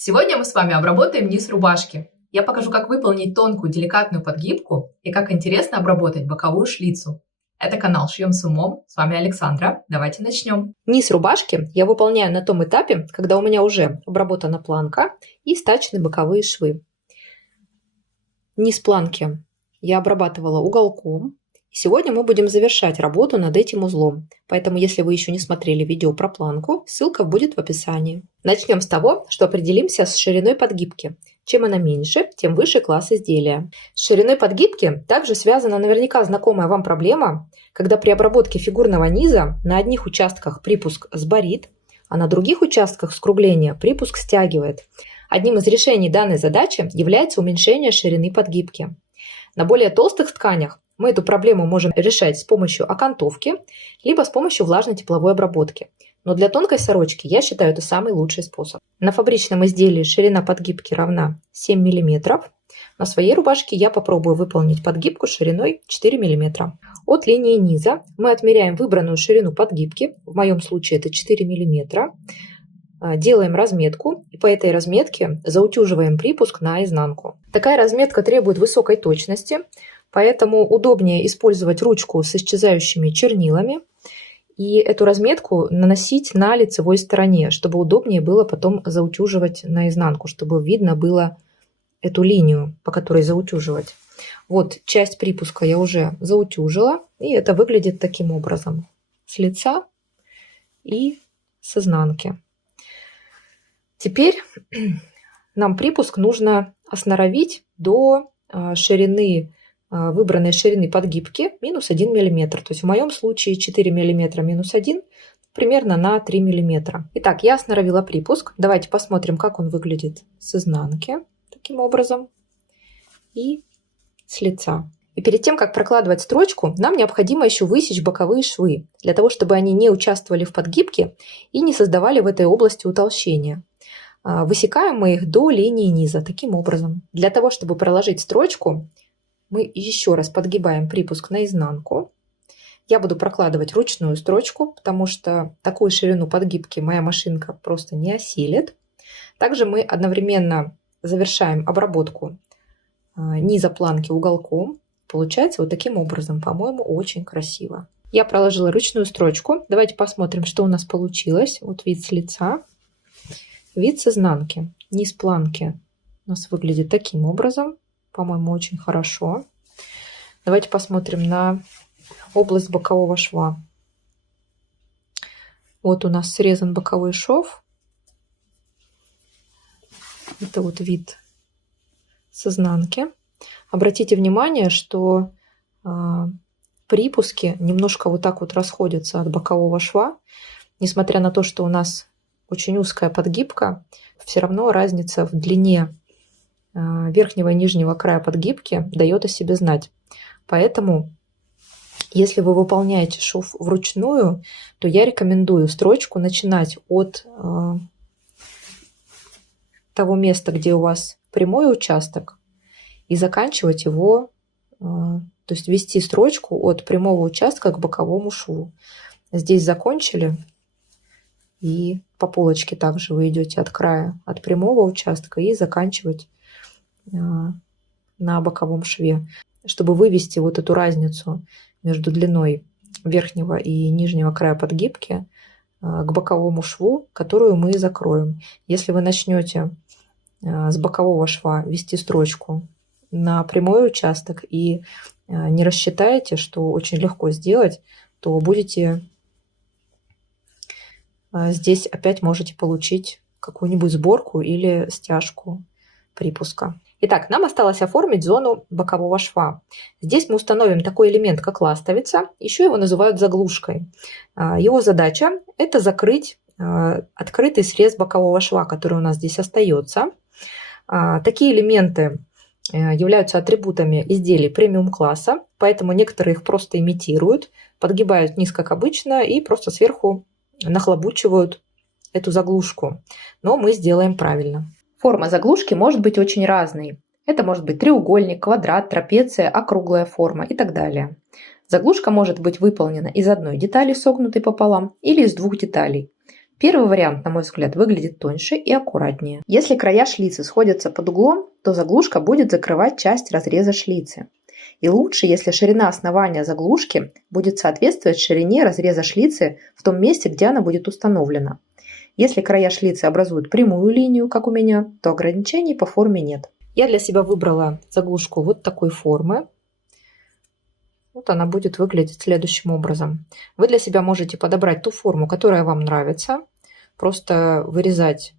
Сегодня мы с вами обработаем низ рубашки. Я покажу, как выполнить тонкую деликатную подгибку и как интересно обработать боковую шлицу. Это канал «Шьем с умом». С вами Александра. Давайте начнем. Низ рубашки я выполняю на том этапе, когда у меня уже обработана планка и стачены боковые швы. Низ планки я обрабатывала уголком. Сегодня мы будем завершать работу над этим узлом, поэтому если вы еще не смотрели видео про планку, ссылка будет в описании. Начнем с того, что определимся с шириной подгибки. Чем она меньше, тем выше класс изделия. С шириной подгибки также связана наверняка знакомая вам проблема, когда при обработке фигурного низа на одних участках припуск сборит, а на других участках скругления припуск стягивает. Одним из решений данной задачи является уменьшение ширины подгибки. На более толстых тканях мы эту проблему можем решать с помощью окантовки, либо с помощью влажной тепловой обработки. Но для тонкой сорочки я считаю это самый лучший способ. На фабричном изделии ширина подгибки равна 7 мм. На своей рубашке я попробую выполнить подгибку шириной 4 мм. От линии низа мы отмеряем выбранную ширину подгибки, в моем случае это 4 мм. Делаем разметку и по этой разметке заутюживаем припуск на изнанку. Такая разметка требует высокой точности, поэтому удобнее использовать ручку с исчезающими чернилами и эту разметку наносить на лицевой стороне, чтобы удобнее было потом заутюживать на изнанку, чтобы видно было эту линию, по которой заутюживать. Вот часть припуска я уже заутюжила, и это выглядит таким образом: с лица и с изнанки. Теперь нам припуск нужно осноровить до ширины, выбранной ширины подгибки минус 1 мм. То есть в моем случае 4 мм минус 1 примерно на 3 мм. Итак, я осноровила припуск. Давайте посмотрим, как он выглядит с изнанки. Таким образом. И с лица. И перед тем, как прокладывать строчку, нам необходимо еще высечь боковые швы, для того, чтобы они не участвовали в подгибке и не создавали в этой области утолщения. Высекаем мы их до линии низа таким образом. Для того, чтобы проложить строчку, мы еще раз подгибаем припуск наизнанку. Я буду прокладывать ручную строчку, потому что такую ширину подгибки моя машинка просто не осилит. Также мы одновременно завершаем обработку низа планки уголком. Получается вот таким образом, по-моему, очень красиво. Я проложила ручную строчку. Давайте посмотрим, что у нас получилось. Вот вид с лица. Вид с изнанки. Низ планки у нас выглядит таким образом. По-моему, очень хорошо. Давайте посмотрим на область бокового шва. Вот у нас срезан боковой шов. Это вот вид с изнанки. Обратите внимание, что припуски немножко вот так вот расходятся от бокового шва. Несмотря на то, что у нас очень узкая подгибка, все равно разница в длине верхнего и нижнего края подгибки дает о себе знать. Поэтому, если вы выполняете шов вручную, то я рекомендую строчку начинать от того места, где у вас прямой участок, и заканчивать его, то есть вести строчку от прямого участка к боковому шву. Здесь закончили, и по полочке также вы идете от края, от прямого участка, и заканчивать на боковом шве, чтобы вывести вот эту разницу между длиной верхнего и нижнего края подгибки к боковому шву, которую мы закроем. Если вы начнете с бокового шва вести строчку на прямой участок и не рассчитаете, что очень легко сделать, то будете здесь опять можете получить какую-нибудь сборку или стяжку припуска. Итак, нам осталось оформить зону бокового шва. Здесь мы установим такой элемент, как ластовица. Еще его называют заглушкой. Его задача – это закрыть открытый срез бокового шва, который у нас здесь остается. Такие элементы являются атрибутами изделий премиум-класса, поэтому некоторые их просто имитируют, подгибают низ, как обычно, и просто сверху нахлобучивают эту заглушку. Но мы сделаем правильно. Форма заглушки может быть очень разной. Это может быть треугольник, квадрат, трапеция, округлая форма и так далее. Заглушка может быть выполнена из одной детали, согнутой пополам, или из двух деталей. Первый вариант, на мой взгляд, выглядит тоньше и аккуратнее. Если края шлицы сходятся под углом, то заглушка будет закрывать часть разреза шлицы. И лучше, если ширина основания заглушки будет соответствовать ширине разреза шлицы в том месте, где она будет установлена. Если края шлицы образуют прямую линию, как у меня, то ограничений по форме нет. Я для себя выбрала заглушку вот такой формы. Вот она будет выглядеть следующим образом. Вы для себя можете подобрать ту форму, которая вам нравится. Просто вырезать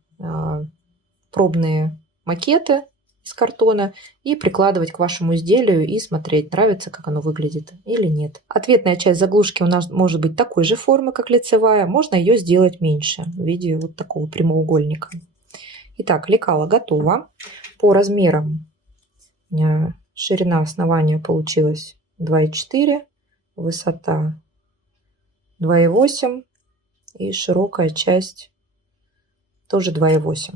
пробные макеты из картона и прикладывать к вашему изделию и смотреть, нравится, как оно выглядит или нет. Ответная часть заглушки у нас может быть такой же формы, как лицевая. Можно ее сделать меньше в виде вот такого прямоугольника. Итак, лекало готово. По размерам ширина основания получилась 2,4, высота 2,8 и широкая часть тоже 2,8.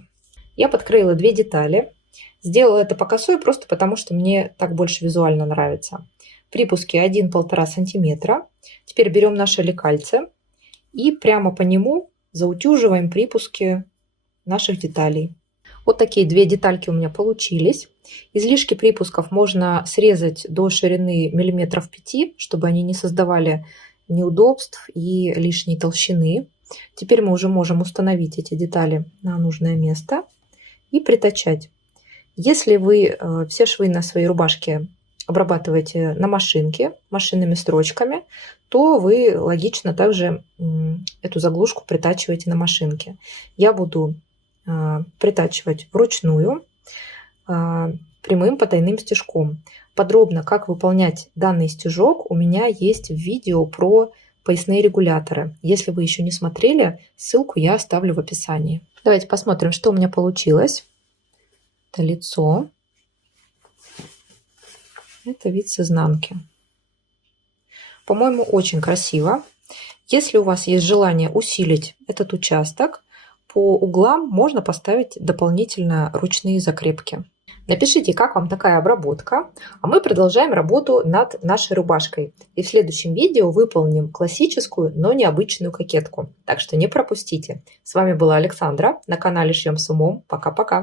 Я подкроила две детали. Сделала это по косой просто потому, что мне так больше визуально нравится. Припуски 1-1,5 сантиметра. Теперь берем наше лекальце и прямо по нему заутюживаем припуски наших деталей. Вот такие две детальки у меня получились. Излишки припусков можно срезать до ширины 5 мм, чтобы они не создавали неудобств и лишней толщины. Теперь мы уже можем установить эти детали на нужное место и притачать. Если вы все швы на своей рубашке обрабатываете на машинке, машинными строчками, то вы логично также эту заглушку притачиваете на машинке. Я буду притачивать вручную прямым потайным стежком. Подробно, как выполнять данный стежок, у меня есть видео про поясные регуляторы. Если вы еще не смотрели, ссылку я оставлю в описании. Давайте посмотрим, что у меня получилось. Это лицо. Это вид с изнанки. По-моему, очень красиво. Если у вас есть желание усилить этот участок, по углам можно поставить дополнительно ручные закрепки. Напишите, как вам такая обработка, а мы продолжаем работу над нашей рубашкой. И в следующем видео выполним классическую, но необычную кокетку. Так что не пропустите. С вами была Александра на канале Шьем с умом. Пока-пока.